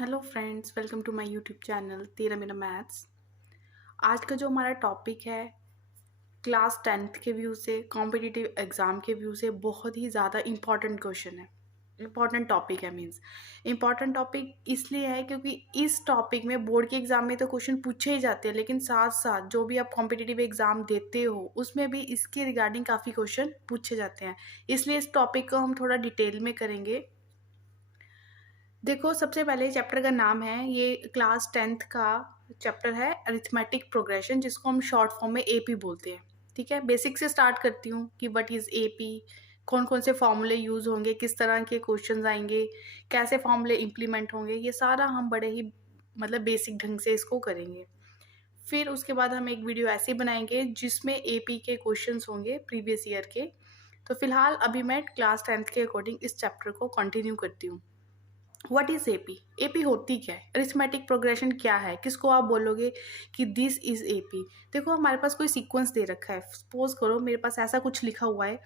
Hello friends, welcome to my YouTube channel तेरा मेरा maths. आज का जो हमारा टॉपिक है क्लास 10th के व्यू से, कॉम्पिटिटिव एग्ज़ाम के व्यू से बहुत ही ज़्यादा इम्पॉर्टेंट क्वेश्चन है, इम्पॉर्टेंट टॉपिक है। मीन्स इम्पॉर्टेंट टॉपिक इसलिए है क्योंकि इस टॉपिक में बोर्ड के एग्ज़ाम में तो क्वेश्चन पूछे ही जाते हैं, लेकिन साथ साथ जो भी आप कॉम्पिटिटिव एग्ज़ाम देते हो उसमें भी इसके रिगार्डिंग काफ़ी क्वेश्चन पूछे जाते हैं। इसलिए इस टॉपिक को हम थोड़ा डिटेल में करेंगे। देखो, सबसे पहले चैप्टर का नाम है, ये क्लास 10th का चैप्टर है अरिथमेटिक प्रोग्रेशन, जिसको हम शॉर्ट फॉर्म में एपी बोलते हैं। ठीक है, बेसिक से स्टार्ट करती हूँ कि व्हाट इज़ एपी, कौन कौन से फॉर्मूले यूज़ होंगे, किस तरह के क्वेश्चंस आएंगे, कैसे फॉर्मूले इंप्लीमेंट होंगे, ये सारा हम बड़े ही बेसिक ढंग से इसको करेंगे। फिर उसके बाद हम एक वीडियो ऐसे बनाएंगे जिसमें एपी के क्वेश्चंस होंगे प्रीवियस ईयर के। तो फिलहाल अभी मैं क्लास 10th के अकॉर्डिंग इस चैप्टर को कंटिन्यू करती हूँ। What is AP? एपी होती क्या है? अरिथमेटिक प्रोग्रेशन क्या है? किसको आप बोलोगे कि दिस इज एपी? देखो, हमारे पास कोई सीक्वेंस दे रखा है। सपोज करो मेरे पास ऐसा कुछ लिखा हुआ है,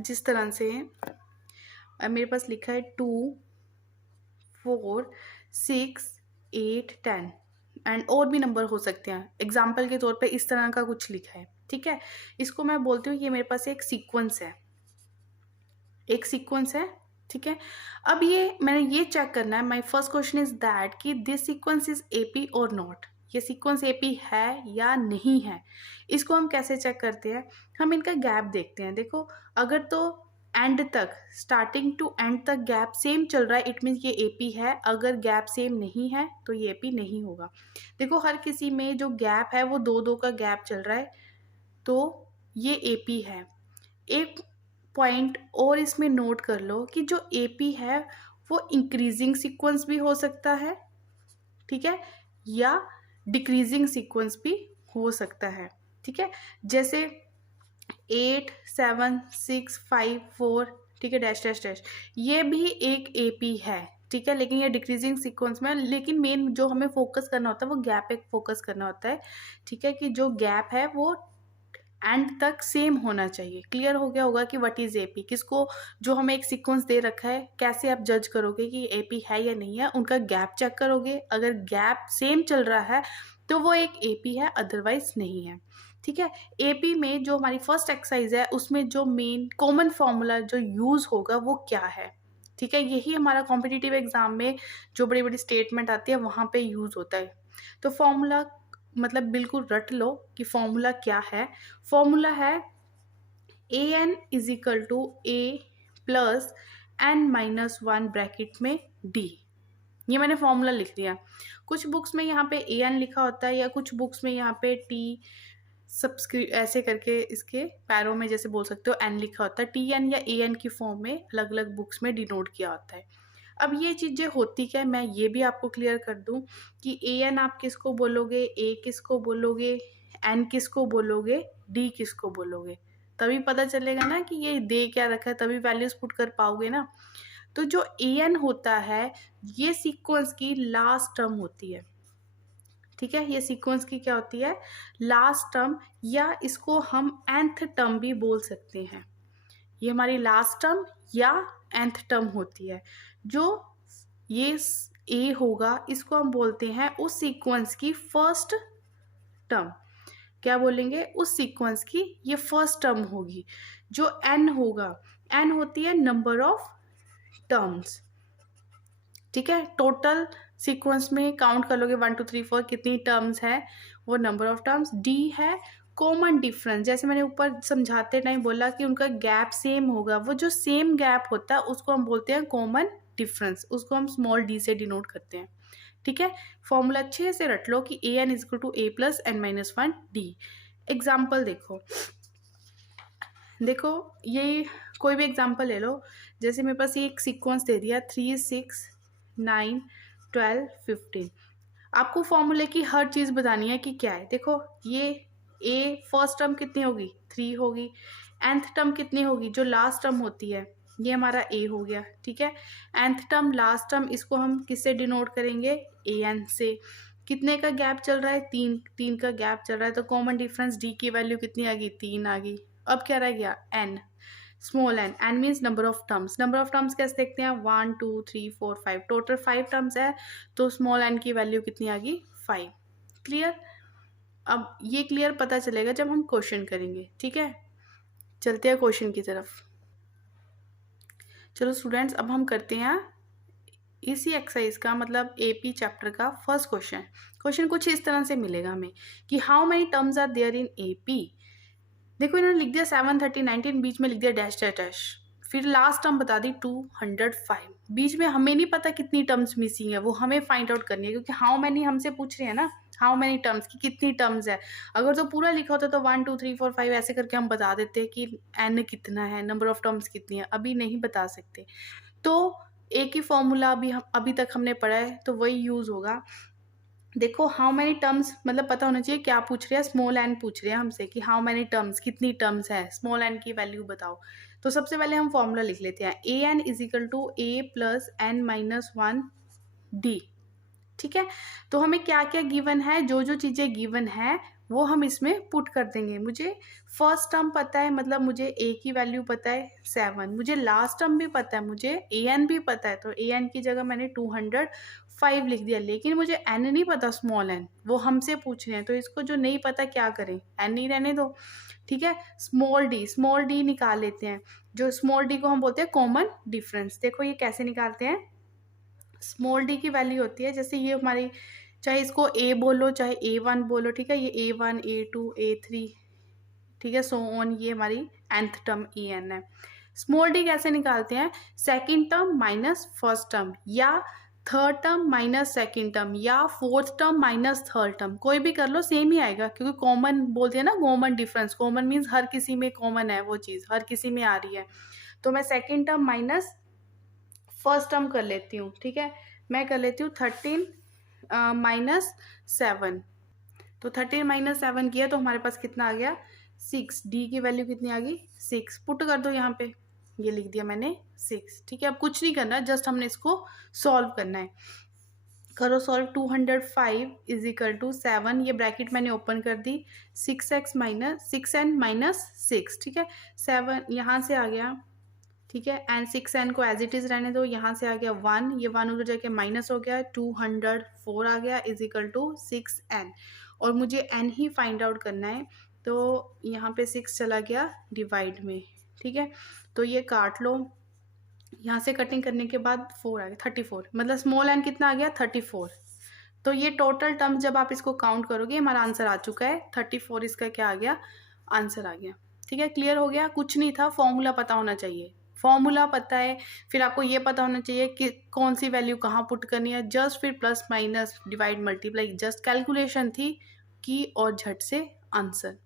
जिस तरह से मेरे पास लिखा है 2 4 6 8 10 एंड और भी नंबर हो सकते हैं। एग्जाम्पल के तौर पे इस तरह का कुछ लिखा है। ठीक है, इसको मैं बोलती हूँ ये मेरे पास एक सीक्वेंस है, एक सीक्वेंस है। ठीक है, अब ये मैंने ये चेक करना है। My first question is that कि दिस सीक्वेंस इज एपी और नॉट। ये सीक्वेंस एपी है या नहीं है, इसको हम कैसे चेक करते हैं? हम इनका गैप देखते हैं। देखो, अगर तो एंड तक, स्टार्टिंग टू एंड तक गैप सेम चल रहा है, इट मीन्स ये एपी है। अगर गैप सेम नहीं है तो ये एपी नहीं होगा। देखो, हर किसी में जो गैप है वो दो दो का गैप चल रहा है, तो ये एपी है। एक पॉइंट और इसमें नोट कर लो कि जो एपी है वो इंक्रीजिंग सीक्वेंस भी हो सकता है, ठीक है, या डिक्रीजिंग सीक्वेंस भी हो सकता है। ठीक है, जैसे 8 7 6 5 4, ठीक है, डैश डैश डैश, ये भी एक एपी है। ठीक है, लेकिन ये डिक्रीजिंग सीक्वेंस में। लेकिन मेन जो हमें फोकस करना होता है वो गैप पे फोकस करना होता है। ठीक है, कि जो गैप है वो एंड तक सेम होना चाहिए। क्लियर हो गया होगा कि व्हाट इज एपी, किसको, जो हमें एक सीक्वेंस दे रखा है, कैसे आप जज करोगे कि एपी है या नहीं है? उनका गैप चेक करोगे, अगर गैप सेम चल रहा है तो वो एक एपी है, अदरवाइज नहीं है। ठीक है, एपी में जो हमारी फर्स्ट एक्सरसाइज है उसमें जो मेन कॉमन फॉर्मूला जो यूज होगा वो क्या है? ठीक है, यही हमारा कॉम्पिटिटिव एग्जाम में जो बड़ी बड़ी स्टेटमेंट आती है वहां पे यूज होता है। तो फॉर्मूला बिल्कुल रट लो कि फॉर्मूला क्या है। फॉर्मूला है A N is equal to A plus N minus one bracket में डी। ये मैंने फॉर्मूला लिख दिया। कुछ बुक्स में यहाँ पे ए एन लिखा होता है, या कुछ बुक्स में यहाँ पे टी सब्सक्रिप्ट ऐसे करके इसके पैरों में जैसे बोल सकते हो एन लिखा होता है। टी एन या ए एन की फॉर्म में अलग अलग बुक्स में डिनोट किया होता है। अब ये चीज़ें होती क्या है, मैं ये भी आपको क्लियर कर दूं कि ए एन आप किसको बोलोगे, ए किसको बोलोगे, एन किसको बोलोगे, डी किसको बोलोगे, तभी पता चलेगा ना कि ये दे क्या रखा है, तभी वैल्यूज पुट कर पाओगे ना। तो जो ए एन होता है ये सीक्वेंस की लास्ट टर्म होती है। ठीक है, ये सीक्वेंस की क्या होती है? लास्ट टर्म, या इसको हम nth टर्म भी बोल सकते हैं। ये हमारी लास्ट टर्म या nth टर्म होती है। जो ये ए होगा इसको हम बोलते हैं उस सीक्वेंस की फर्स्ट टर्म। क्या बोलेंगे? उस सीक्वेंस की ये फर्स्ट टर्म होगी। जो एन होगा, एन होती है नंबर ऑफ टर्म्स। ठीक है, टोटल सीक्वेंस में काउंट कर लोगे 1 2 3 4 कितनी टर्म्स है, वो नंबर ऑफ टर्म्स। डी है कॉमन डिफरेंस, जैसे मैंने ऊपर समझाते टाइम बोला कि उनका गैप सेम होगा, वो जो सेम गैप होता है उसको हम बोलते हैं कॉमन डिफरेंस, उसको हम स्मॉल डी से डिनोट करते हैं। ठीक है, फॉर्मूला अच्छे से रट लो कि A N is equal to A plus N minus one D. Example देखो, देखो ये कोई भी एग्जाम्पल ले लो। जैसे मेरे पास ये एक सीक्वेंस दे दिया 3 6 9 12 15। आपको फॉर्मूले की हर चीज़ बतानी है कि क्या है। देखो, ये ए फर्स्ट टर्म कितनी होगी? 3 होगी। nth टर्म कितनी होगी? जो लास्ट टर्म होती है, ये हमारा ए हो गया। ठीक है, nth टर्म लास्ट टर्म इसको हम किससे डिनोट करेंगे? ए एन से। कितने का गैप चल रहा है? 3 3 का गैप चल रहा है, तो कॉमन डिफरेंस डी की वैल्यू कितनी आ गई? 3 आ गई। अब क्या रह गया? N. Small n, n means number of terms. Number of terms कैसे देखते हैं, 1 2 3 4 5, टोटल 5 टर्म्स है, तो स्मॉल एन की वैल्यू कितनी आ गई, 5। क्लियर। अब ये क्लियर पता चलेगा जब हम क्वेश्चन करेंगे, ठीक है। चलते हैं क्वेश्चन की तरफ। चलो स्टूडेंट्स, अब हम करते हैं इसी एक्सरसाइज का, मतलब एपी चैप्टर का फर्स्ट क्वेश्चन। क्वेश्चन कुछ इस तरह से मिलेगा हमें कि how many terms are there in AP. देखो इन्होंने लिख दिया 730 19, बीच में लिख दिया डैश डैश डैश, फिर लास्ट टर्म बता दी 205। बीच में हमें नहीं पता कितनी टर्म्स मिसिंग है, वो हमें फाइंड आउट करनी है, क्योंकि हाउ मैनी हमसे पूछ रहे हैं ना, हाउ मैनी टर्म्स की कितनी टर्म्स है। अगर तो पूरा लिखा होता तो 1 2 3 4 5 ऐसे करके हम बता देते कि एन कितना है, नंबर ऑफ टर्म्स कितनी है, अभी नहीं बता सकते। तो एक ही फॉर्मूला अभी तक हमने पढ़ा है, तो वही यूज होगा। देखो हाउ मैनी टर्म्स मतलब पता होना चाहिए क्या पूछ रहे हैं, स्मॉल एन पूछ रहे हैं हमसे कि हाउ मैनी टर्म्स, कितनी टर्म्स है, स्मॉल एन की वैल्यू बताओ। तो सबसे पहले हम फॉर्मूला लिख लेते हैं, A N is equal to A plus N minus 1 D. ठीक है, तो हमें क्या क्या गिवन है, जो जो चीज़ें गिवन है वो हम इसमें पुट कर देंगे। मुझे फर्स्ट टर्म पता है, मतलब मुझे ए की वैल्यू पता है 7, मुझे लास्ट टर्म भी पता है, मुझे ए एन भी पता है, तो ए एन की जगह मैंने 205 लिख दिया। लेकिन मुझे एन नहीं पता, स्मॉल एन, वो हमसे पूछ रहे हैं, तो इसको जो नहीं पता क्या करें, एन ही रहने दो। ठीक है, स्मॉल डी निकाल लेते हैं। जो स्मॉल डी को हम बोलते हैं कॉमन डिफरेंस। देखो ये कैसे निकालते हैं, स्मॉल डी की वैल्यू होती है, जैसे ये हमारी, चाहे इसको ए बोलो चाहे A1 बोलो, ठीक है, ये A1 A2 A3, ठीक है, सो ऑन, ये हमारी nth टर्म En है। स्मॉल डी कैसे निकालते हैं, second term minus first term, या third term minus second term, या fourth term minus third term, कोई भी कर लो सेम ही आएगा, क्योंकि कॉमन बोलते हैं ना, कॉमन डिफरेंस। कॉमन मीन्स हर किसी में कॉमन है, वो चीज़ हर किसी में आ रही है। तो मैं second term minus first term कर लेती हूँ, ठीक है, मैं कर लेती हूँ 13 माइनस 7। तो 13 माइनस 7 किया तो हमारे पास कितना आ गया, 6। डी की वैल्यू कितनी आ गई, 6। पुट कर दो यहाँ पे, ये लिख दिया मैंने 6। ठीक है, अब कुछ नहीं करना, जस्ट हमने इसको सॉल्व करना है। करो सॉल्व, 205 इज इक्वल टू 7, ये ब्रैकेट मैंने ओपन कर दी, 6x माइनस 6n माइनस 6, ठीक है, 7 यहाँ से आ गया, ठीक है, एंड 6n को एज इट इज रहने दो, यहाँ से आ गया 1, ये 1 उधर जाके माइनस हो गया, 204 आ गया इज इक्वल टू 6n, और मुझे n ही फाइंड आउट करना है, तो यहाँ पे 6 चला गया डिवाइड में, ठीक है, तो ये काट लो, यहाँ से कटिंग करने के बाद 4 आ गया, 34, मतलब स्मॉल n कितना आ गया, 34। तो ये टोटल टर्म जब आप इसको काउंट करोगे हमारा आंसर आ चुका है 34, इसका क्या आ गया, आंसर आ गया। ठीक है, क्लियर हो गया, कुछ नहीं था, फॉर्मूला पता होना चाहिए, फॉर्मूला पता है, फिर आपको ये पता होना चाहिए कि कौन सी वैल्यू कहाँ पुट करनी है, जस्ट फिर plus minus divide multiply, just calculation थी की, और झट से आंसर।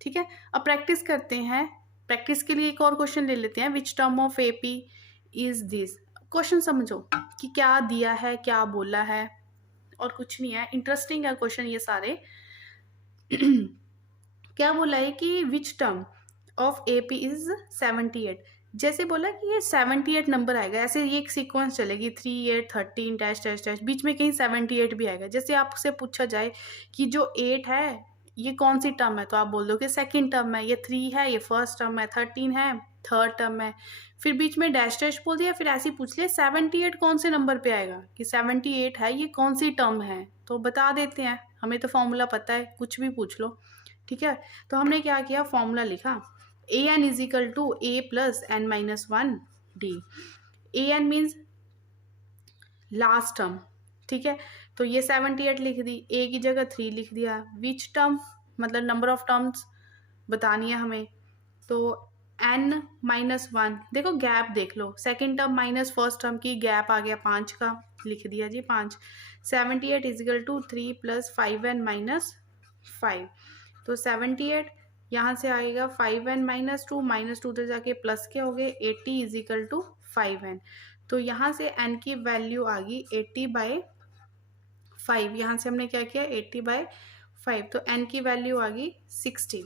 ठीक है, अब प्रैक्टिस करते हैं। प्रैक्टिस के लिए एक और क्वेश्चन ले लेते हैं, which term of AP is this. Question समझो कि क्या दिया है, क्या बोला है, और कुछ नहीं है, इंटरेस्टिंग है क्वेश्चन ये सारे। क्या बोला है कि which term of AP is 78, जैसे बोला कि ये 78 नंबर आएगा, ऐसे ये एक सीक्वेंस चलेगी 3 8 13 डैश डैश डैश, बीच में कहीं 78 भी आएगा। जैसे आपसे पूछा जाए कि जो 8 है ये कौन सी टर्म है, तो आप बोल दो कि सेकेंड टर्म है, ये 3 है ये फर्स्ट टर्म है, 13 है थर्ड टर्म है, फिर बीच में डैश डैश बोल दिया, फिर ऐसे ही पूछ लिया 78 कौन से नंबर पे आएगा, कि 78 है ये कौन सी टर्म है, तो बता देते हैं, हमें तो फॉर्मूला पता है, कुछ भी पूछ लो। ठीक है, तो हमने क्या किया, फॉर्मूला लिखा, A N is equal to A plus N minus 1 D. A N means last term, ठीक है, तो ये 78 लिख दी, ए की जगह 3 लिख दिया, विच टर्म मतलब नंबर ऑफ टर्म्स बतानी है हमें, तो n माइनस 1, देखो गैप देख लो, second term minus first term की गैप आ गया 5 का, लिख दिया जी 5। 78 is equal to 3 plus 5n minus 5, तो 78 यहाँ से आएगा 5n माइनस 2, माइनस 2 उधर जाके प्लस के हो गए, 80 इजिकल टू 5n, तो यहाँ से n की वैल्यू आ गई 80/5, यहाँ से हमने क्या किया 80/5, तो n की वैल्यू आ गई 16।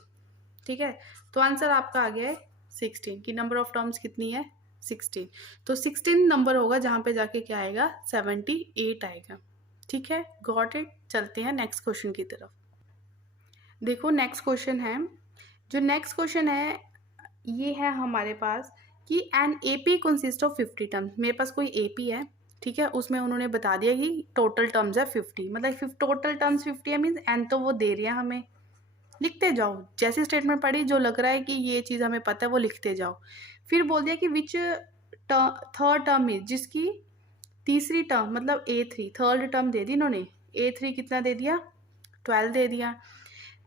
ठीक है, तो आंसर आपका आ गया है 16, की नंबर ऑफ टर्म्स कितनी है 16, तो 16 नंबर होगा जहाँ पे जाके क्या आएगा 78 आएगा। ठीक है, गॉट इट। चलते हैं नेक्स्ट क्वेश्चन की तरफ। देखो नेक्स्ट क्वेश्चन है, जो नेक्स्ट क्वेश्चन है ये है हमारे पास कि an AP consist of 50 terms. मेरे पास कोई एपी है, ठीक है, उसमें उन्होंने बता दिया कि टोटल टर्म्स है 50, मतलब टोटल टर्म्स 50 है, मीन्स एन तो वो दे रही है हमें। लिखते जाओ, जैसी स्टेटमेंट पढ़ी जो लग रहा है कि ये चीज़ हमें पता है वो लिखते जाओ। फिर बोल दिया कि विच थर्ड टर्म इज, जिसकी तीसरी टर्म मतलब A3 थर्ड टर्म दे दी इन्होंने। A3 कितना दे दिया, 12 दे दिया।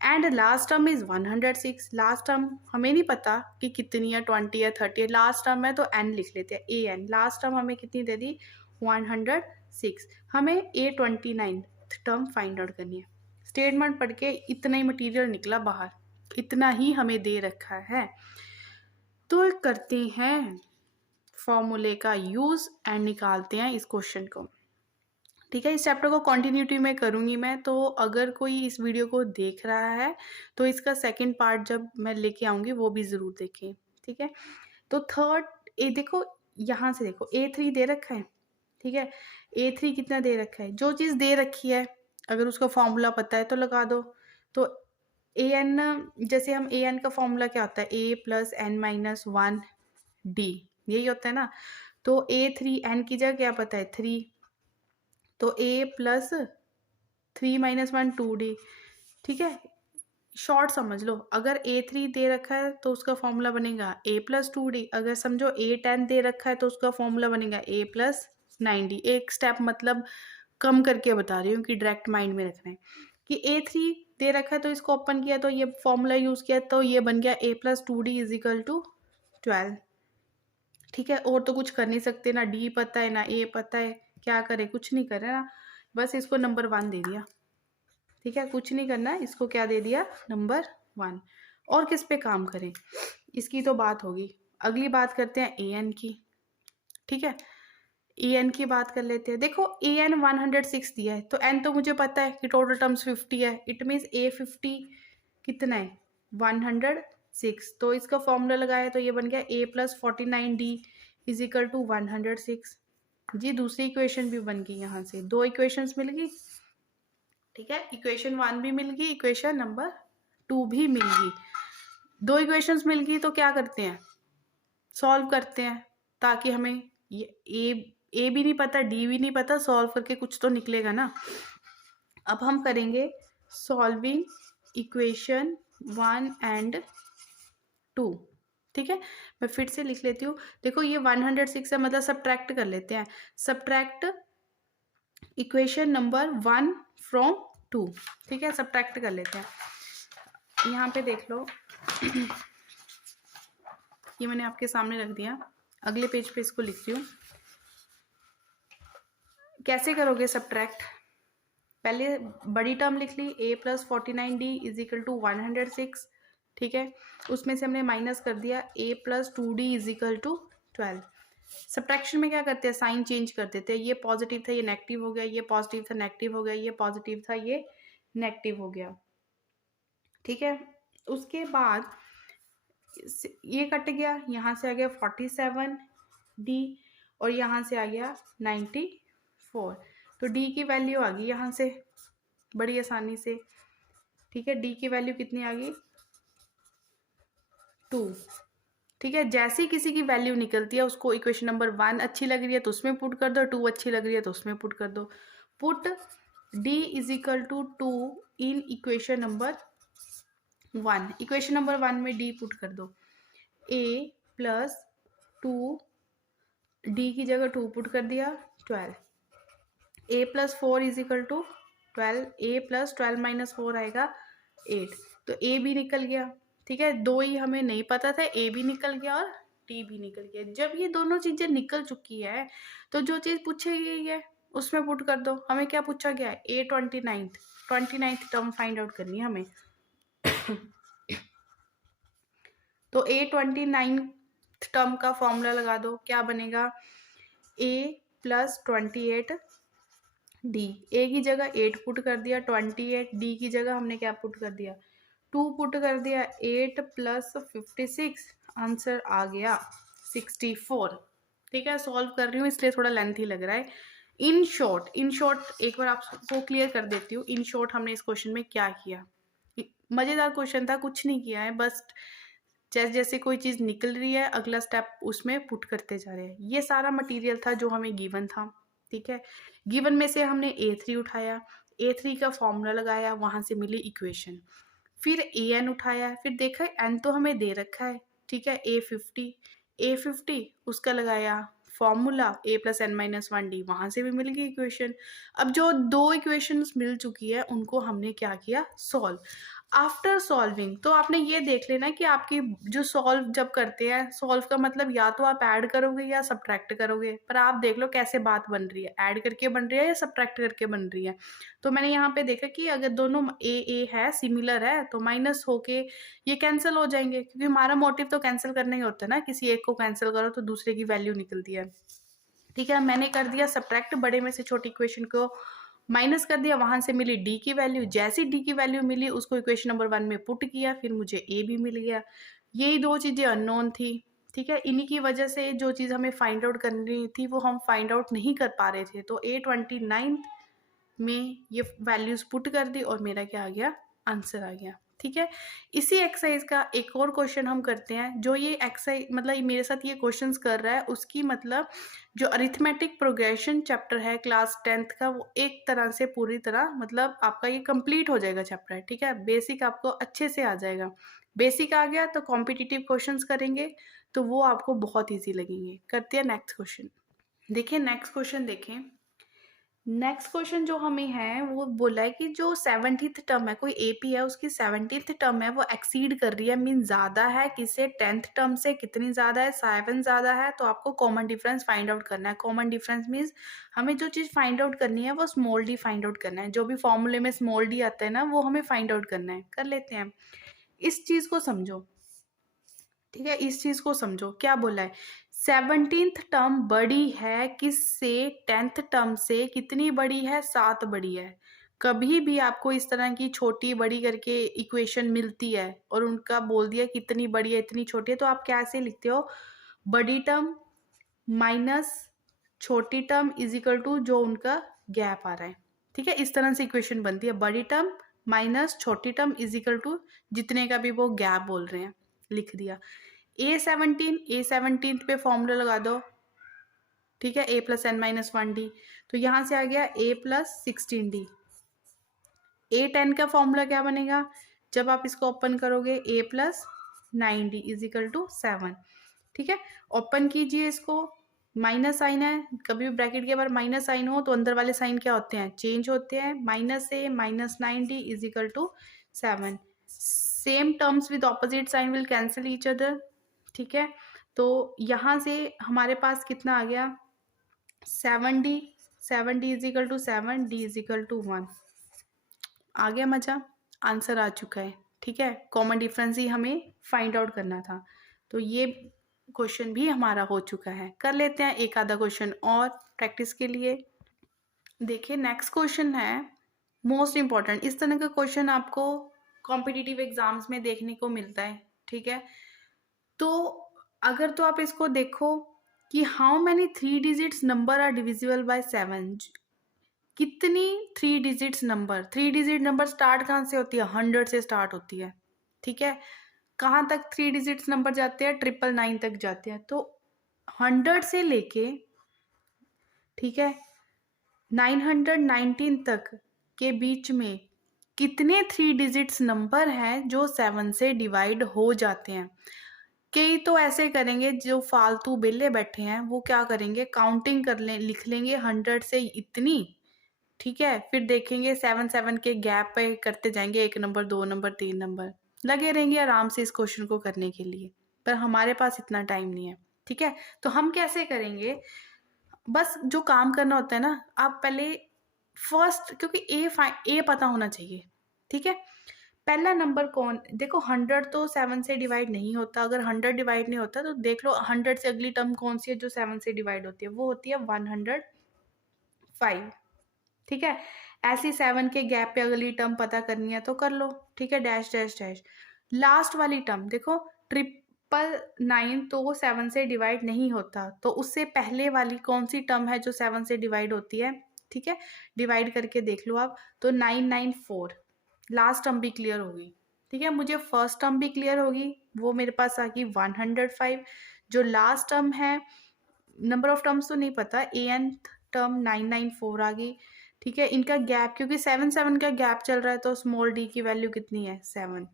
And last term is 106। Last term हमें नहीं पता कि कितनी है, 20 या 30 है, लास्ट टर्म है तो n लिख लेते हैं, AN। लास्ट टर्म हमें कितनी दे दी, 106। हमें A29 टर्म फाइंड आउट करनी है। स्टेटमेंट पढ़ के इतना ही मटेरियल निकला बाहर, इतना ही हमें दे रखा है। तो करते हैं फॉर्मूले का यूज़ एंड निकालते हैं इस क्वेश्चन को। ठीक है, इस चैप्टर को कंटिन्यूटी में करूँगी मैं, तो अगर कोई इस वीडियो को देख रहा है तो इसका सेकंड पार्ट जब मैं लेके आऊँगी वो भी ज़रूर देखें। ठीक है, तो थर्ड ए देखो, यहाँ से देखो A3 दे रखा है, ठीक है, A3 कितना दे रखा है, जो चीज़ दे रखी है अगर उसका फॉर्मूला पता है तो लगा दो। तो AN, जैसे हम AN का फॉर्मूला क्या होता है, A+n-1D, यही होता है ना। तो A3 n की जगह क्या पता है, 3, तो A+3-1 2D। ठीक है, शॉर्ट समझ लो, अगर A3 दे रखा है तो उसका फॉर्मूला बनेगा A+2D। अगर समझो A10 दे रखा है तो उसका फॉर्मूला बनेगा A+9D। एक स्टेप मतलब कम करके बता रही हूँ कि डायरेक्ट माइंड में रखना है कि A3 दे रखा है तो इसको ओपन किया तो ये फॉर्मूला यूज़ किया तो ये बन गया A+2D = 12। ठीक है, और तो कुछ कर नहीं सकते, ना डी पता है ना ए पता है, क्या करे, कुछ नहीं करे ना, बस इसको नंबर 1 दे दिया। ठीक है, कुछ नहीं करना, इसको क्या दे दिया, नंबर 1। और किस पे काम करें, इसकी तो बात होगी। अगली बात करते हैं AN की। ठीक है, AN की बात कर लेते हैं। देखो AN 106 दिया है तो N तो मुझे पता है कि टोटल टर्म्स 50 है, इट मीन्स A50 कितना है, 106। तो इसका फॉर्मूला लगाया तो ये बन गया A+49D = 106। जी, दूसरी इक्वेशन भी बन गई, यहाँ से 2 इक्वेशंस मिल गई। ठीक है, इक्वेशन 1 भी मिल गई, इक्वेशन नंबर 2 भी मिल गई। 2 इक्वेशंस मिल गई तो क्या करते हैं, सॉल्व करते हैं, ताकि हमें ये ए भी नहीं पता, डी भी नहीं पता, सॉल्व करके कुछ तो निकलेगा ना। अब हम करेंगे सॉल्विंग इक्वेशन 1 एंड 2। ठीक है, मैं फिर से लिख लेती हूँ। देखो ये 106 है, मतलब सब्ट्रैक्ट कर लेते हैं, सब्ट्रैक्ट इक्वेशन नंबर 1 फ्रॉम 2। ठीक है, सब्ट्रैक्ट कर लेते हैं। यहाँ पे देख लो ये मैंने आपके सामने रख दिया, अगले पेज पे इसको लिखती हूँ। कैसे करोगे सब्ट्रैक्ट, पहले बड़ी टर्म लिख ली A+49D = 106। ठीक है, उसमें से हमने माइनस कर दिया A+2D = 12। सब्ट्रैक्शन में क्या करते हैं, साइन चेंज कर देते हैं, ये पॉजिटिव था ये नेगेटिव हो गया, ये पॉजिटिव था नेगेटिव हो गया, ये पॉजिटिव था ये नेगेटिव हो गया। ठीक है, उसके बाद ये कट गया, यहाँ से आ गया 47D और यहाँ से आ गया 94। तो D की वैल्यू आ गई यहाँ से बड़ी आसानी से। ठीक है, D की वैल्यू कितनी आ गई, 2। ठीक है, जैसे किसी की वैल्यू निकलती है उसको इक्वेशन नंबर 1 अच्छी लग रही है तो उसमें पुट कर दो, 2 अच्छी लग रही है तो उसमें पुट कर दो। Put D = 2 in equation number 1। Equation number 1 में D पुट कर दो, A+2, D की जगह 2 पुट कर दिया, 12। A+4 = 12, A+12 - 4 आएगा 8। तो A भी निकल गया। ठीक है, 2 ही हमें नहीं पता था, A भी निकल गया और D भी निकल गया। जब ये दोनों चीज़ें निकल चुकी है तो जो चीज़ पूछी गई है उसमें पुट कर दो। हमें क्या पूछा गया है, A29 टर्म फाइंड आउट करनी है हमें। तो A29 टर्म का फॉर्मूला लगा दो, क्या बनेगा, A+28D। A की जगह 8 पुट कर दिया, 28, D की जगह हमने क्या पुट कर दिया, 2 पुट कर दिया, 8 + 56, आंसर आ गया 64। ठीक है, सॉल्व कर रही हूँ इसलिए थोड़ा लेंथी लग रहा है। इन शॉर्ट एक बार आपको क्लियर कर देती हूँ। इन शॉर्ट हमने इस क्वेश्चन में क्या किया, मज़ेदार क्वेश्चन था, कुछ नहीं किया है, बस जैसे जैसे कोई चीज़ निकल रही है अगला स्टेप उसमें पुट करते जा रहे हैं। ये सारा मटेरियल था जो हमें गिवन था, ठीक है। गिवन में से हमने A3 उठाया, A3 का फॉर्मूला लगाया, वहाँ से मिली इक्वेशन। फिर AN उठाया, फिर देखा N तो हमें दे रखा है, ठीक है। A50 उसका लगाया फॉर्मूला A+n-1D, वहाँ से भी मिल गई इक्वेशन। अब जो दो इक्वेशंस मिल चुकी है उनको हमने क्या किया, सॉल्व। आफ्टर सॉल्विंग तो आपने ये देख लेना कि आपकी जो सॉल्व जब करते हैं, सॉल्व का मतलब या तो आप ऐड करोगे या सब्ट्रैक्ट करोगे, पर आप देख लो कैसे बात बन रही है, ऐड करके बन रही है या सब्ट्रैक्ट करके बन रही है। तो मैंने यहाँ पे देखा कि अगर दोनों ए है, सिमिलर है, तो माइनस होके ये कैंसिल हो जाएंगे, क्योंकि हमारा मोटिव तो कैंसिल करना ही होता है ना, किसी एक को कैंसिल करो तो दूसरे की वैल्यू निकलती है, ठीक है। मैंने कर दिया सब्ट्रैक्ट, बड़े में से छोटी इक्वेशन को माइनस कर दिया, वहां से मिली डी की वैल्यू, जैसी डी की वैल्यू मिली उसको इक्वेशन नंबर 1 में पुट किया, फिर मुझे ए भी मिल गया। यही दो चीजें अननोन थी, ठीक है। इन्हीं की वजह से जो चीज़ हमें फाइंड आउट करनी थी वो हम फाइंड आउट नहीं कर पा रहे थे। तो A29 में ये वैल्यूज पुट कर दी और मेरा क्या आ गया, आंसर आ गया, ठीक है। इसी एक्सरसाइज का एक और क्वेश्चन हम करते हैं। जो ये एक्सरसाइज मतलब मेरे साथ ये क्वेश्चंस कर रहा है उसकी मतलब जो अरिथमेटिक प्रोग्रेशन चैप्टर है क्लास 10th का, वो एक तरह से पूरी तरह मतलब आपका ये कंप्लीट हो जाएगा चैप्टर, ठीक है। बेसिक आपको अच्छे से आ जाएगा, बेसिक आ गया तो कॉम्पिटिटिव क्वेश्चंस करेंगे तो वो आपको बहुत ईजी लगेंगे। करते हैं नेक्स्ट क्वेश्चन। देखिए नेक्स्ट क्वेश्चन देखें। नेक्स्ट क्वेश्चन जो हमें है वो बोला है कि जो 70th टर्म है, कोई एपी है उसकी 70th टर्म है वो एक्सीड कर रही है, मीन ज्यादा है किससे, 10th टर्म से। कितनी ज्यादा है, 7 ज्यादा है। तो आपको कॉमन डिफरेंस फाइंड आउट करना है। कॉमन डिफरेंस मीन्स हमें जो चीज फाइंड आउट करनी है वो स्मॉल डी फाइंड आउट करना है। जो भी फॉर्मूले में स्मॉल डी आता है ना वो हमें फाइंड आउट करना है। कर लेते हैं, इस चीज को समझो, ठीक है। इस चीज को समझो, क्या बोला है, 17th टर्म बड़ी है किससे, 10th टर्म से। कितनी बड़ी है, 7 बड़ी है। कभी भी आपको इस तरह की छोटी बड़ी करके इक्वेशन मिलती है और उनका बोल दिया कितनी बड़ी है इतनी छोटी है, तो आप कैसे लिखते हो, बड़ी टर्म माइनस छोटी टर्म इज इक्वल टू जो उनका गैप आ रहा है, ठीक है। इस तरह से इक्वेशन बनती है, बड़ी टर्म माइनस छोटी टर्म इज इक्वल टू जितने का भी वो गैप बोल रहे हैं। लिख दिया। A17 पे फॉर्मूला लगा दो, ठीक है, A+n-1D। तो यहां से आ गया A+16D। A10 का फॉर्मूला क्या बनेगा, जब आप इसको ओपन करोगे A+9D इज इक्वल टू 7, ठीक है। ओपन कीजिए इसको, माइनस साइन है, कभी भी ब्रैकेट के बाहर माइनस साइन हो तो अंदर वाले साइन क्या होते हैं, चेंज होते हैं। -9D is equal to 7। Same terms with opposite sign will cancel each other, ठीक है। तो यहाँ से हमारे पास कितना आ गया, 7D is equal to 7D is equal to 1। आ गया मजा, आंसर आ चुका है, ठीक है। कॉमन डिफरेंस ही हमें फाइंड आउट करना था। तो ये क्वेश्चन भी हमारा हो चुका है। कर लेते हैं एक आधा क्वेश्चन और प्रैक्टिस के लिए। देखिए नेक्स्ट क्वेश्चन है मोस्ट इम्पॉर्टेंट। इस तरह का क्वेश्चन आपको कॉम्पिटिटिव एग्जाम्स में देखने को मिलता है, ठीक है। तो अगर तो आप इसको देखो कि how many 3 digits number are divisible by 7। कितनी 3 digits number, 3 digit number start कहाँ से होती है, 100 से स्टार्ट होती है, ठीक है। कहाँ तक 3 डिजिट्स नंबर जाते हैं, 999 तक जाते हैं। तो 100 से लेके, ठीक है, 919 तक के बीच में कितने 3 डिजिट्स नंबर हैं जो 7 से डिवाइड हो जाते हैं। कई तो ऐसे करेंगे, जो फालतू बेले बैठे हैं वो क्या करेंगे, काउंटिंग कर लें, लिख लेंगे 100 से इतनी, ठीक है। फिर देखेंगे 7 के गैप पे करते जाएंगे, 1 नंबर 2 नंबर 3 नंबर, लगे रहेंगे आराम से इस क्वेश्चन को करने के लिए। पर हमारे पास इतना टाइम नहीं है, ठीक है। तो हम कैसे करेंगे, बस जो काम करना होता है ना, आप पहले फर्स्ट, क्योंकि ए पता होना चाहिए, ठीक है। पहला नंबर कौन, देखो 100 तो 7 से डिवाइड नहीं होता। अगर 100 डिवाइड नहीं होता तो देख लो 100 से अगली टर्म कौन सी है जो 7 से डिवाइड होती है, वो होती है 105, ठीक है। ऐसी 7 के गैप पे अगली टर्म पता करनी है तो कर लो, ठीक है, डैश डैश डैश। लास्ट वाली टर्म देखो 999, तो वो 7 से डिवाइड नहीं होता, तो उससे पहले वाली कौन सी टर्म है जो 7 से डिवाइड होती है, ठीक है। डिवाइड करके देख लो आप, तो 994, लास्ट टर्म भी क्लियर होगी, ठीक है। मुझे फर्स्ट टर्म भी क्लियर होगी, वो मेरे पास आ गई 105। जो लास्ट टर्म है, नंबर ऑफ टर्म्स तो नहीं पता, एन टर्म 994 आ गई। ठीक है, इनका गैप क्योंकि 7 7 का गैप चल रहा है तो स्मॉल डी की वैल्यू कितनी है 7।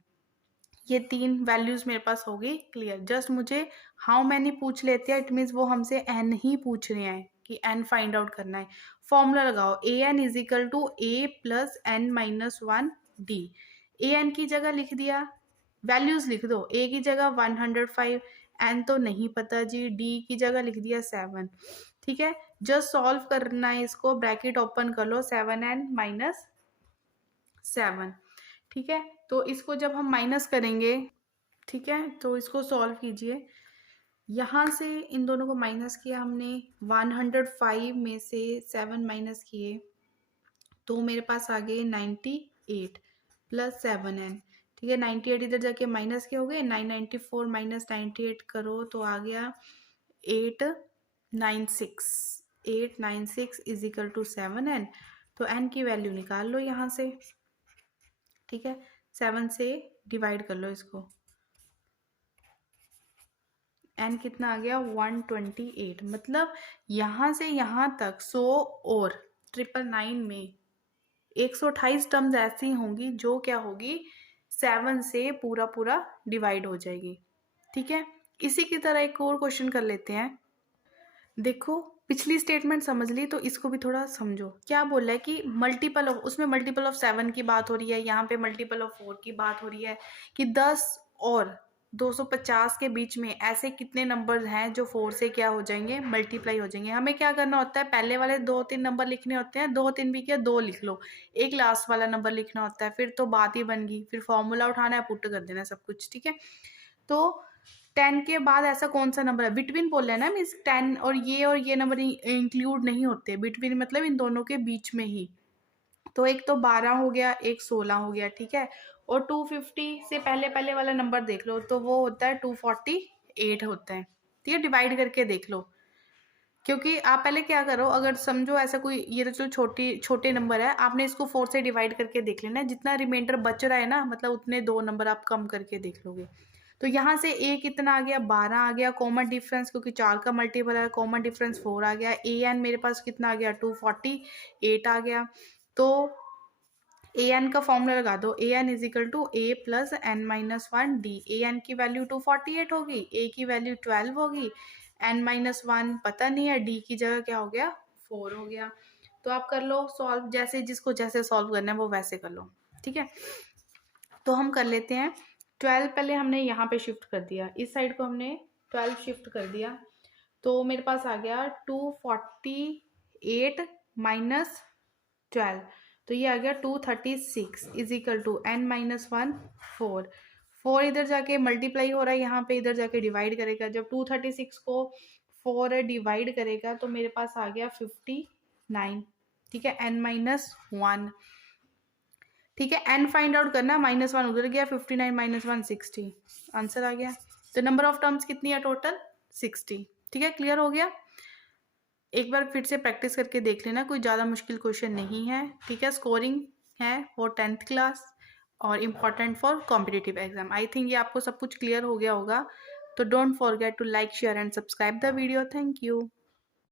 ये 3 वैल्यूज मेरे पास हो गई क्लियर। जस्ट मुझे हाउ मैनी पूछ लेते हैं, इट मीन्स वो हमसे एन ही पूछ रहे हैं कि एन फाइंड आउट करना है। फॉर्मूला लगाओ, A N is equal to A plus N minus 1 D. A N की जगह लिख दिया, वैल्यूज लिख दो, ए की जगह 105, एन तो नहीं पता जी, डी की जगह लिख दिया 7। ठीक है, जस्ट सॉल्व करना है इसको, ब्रैकेट ओपन कर लो, 7n माइनस 7। ठीक है, तो इसको जब हम माइनस करेंगे, ठीक है, तो इसको सॉल्व कीजिए। यहाँ से इन दोनों को माइनस किया हमने, 105 में से 7 माइनस किए तो मेरे पास आ गए 98 प्लस 7n। ठीक है, 98 इधर जाके माइनस के हो गए, 994 माइनस 98 करो तो आ गया 896। 896 इज इक्वल टू 7n। तो n की वैल्यू निकाल लो यहाँ से। ठीक है, 7 से डिवाइड कर लो इसको, n कितना आ गया 128। मतलब यहाँ से यहाँ तक 100 और 999 में 128 टर्म्स ऐसी होंगी जो क्या होगी 7 से पूरा पूरा डिवाइड हो जाएगी। ठीक है, इसी की तरह एक और क्वेश्चन कर लेते हैं। देखो, पिछली स्टेटमेंट समझ ली तो इसको भी थोड़ा समझो। क्या बोला है कि मल्टीपल ऑफ, उसमें मल्टीपल ऑफ 7 की बात हो रही है, यहाँ पे मल्टीपल ऑफ 4 की बात हो रही है कि 10 और 250 के बीच में ऐसे कितने नंबर हैं जो 4 से क्या हो जाएंगे, मल्टीप्लाई हो जाएंगे। हमें क्या करना होता है, पहले वाले 2-3 नंबर लिखने होते हैं, 2-3 भी क्या 2 लिख लो, एक लास्ट वाला नंबर लिखना होता है, फिर तो बात ही बन गई, फिर फॉर्मूला उठाना है, पुट कर देना सब कुछ। ठीक है, तो 10 के बाद ऐसा कौन सा नंबर है, बिटवीन बोल रहे हैं ना मीन्स 10 और ये नंबर इंक्लूड नहीं होते, बिटवीन मतलब इन दोनों के बीच में ही। तो एक तो 12 हो गया, एक 16 हो गया। ठीक है, और 250 से पहले पहले वाला नंबर देख लो तो वो होता है 248 होता है। ठीक है, डिवाइड करके देख लो, क्योंकि आप पहले क्या करो, अगर समझो ऐसा कोई, ये तो जो छोटे नंबर है, आपने इसको 4 से डिवाइड करके देख लेना, जितना रिमाइंडर बच रहा है ना, मतलब उतने 2 नंबर आप कम करके देख लोगे। तो यहाँ से ए कितना आ गया 12 आ गया, कॉमन डिफरेंस क्योंकि 4 का मल्टीपल है, कॉमन डिफरेंस 4 आ गया। ए एन मेरे पास कितना आ गया 248 आ गया। तो ए एन का फॉर्मूला लगा दो, A N is equal to A plus N minus 1 D. A N की वैल्यू 248 होगी, ए की वैल्यू 12 होगी, एन माइनस 1 पता नहीं है, डी की जगह क्या हो गया 4 हो गया। तो आप कर लो सॉल्व, जैसे जिसको जैसे सॉल्व करना है वो वैसे कर लो। ठीक है, तो हम कर लेते हैं। 12 पहले हमने यहाँ पे शिफ्ट कर दिया, इस साइड को हमने 12 शिफ्ट कर दिया, तो मेरे पास आ गया 248 माइनस 12, तो ये आ गया 236 is equal to n minus 1 4। 4 इधर जाके मल्टीप्लाई हो रहा है, यहाँ पे इधर जाके डिवाइड करेगा। जब 236 को 4 डिवाइड करेगा तो मेरे पास आ गया 59। ठीक है, एन माइनस 1। ठीक है, एन फाइंड आउट करना, -1 उधर गया, 59 माइनस 1 60, आंसर आ गया। तो नंबर ऑफ टर्म्स कितनी है टोटल 60। ठीक है, क्लियर हो गया। एक बार फिर से प्रैक्टिस करके देख लेना, कोई ज़्यादा मुश्किल क्वेश्चन नहीं है। ठीक है, स्कोरिंग है फॉर 10th क्लास और important for competitive exam. I think ये आपको सब कुछ क्लियर हो गया होगा। तो don't forget to like share and subscribe the video. Thank you.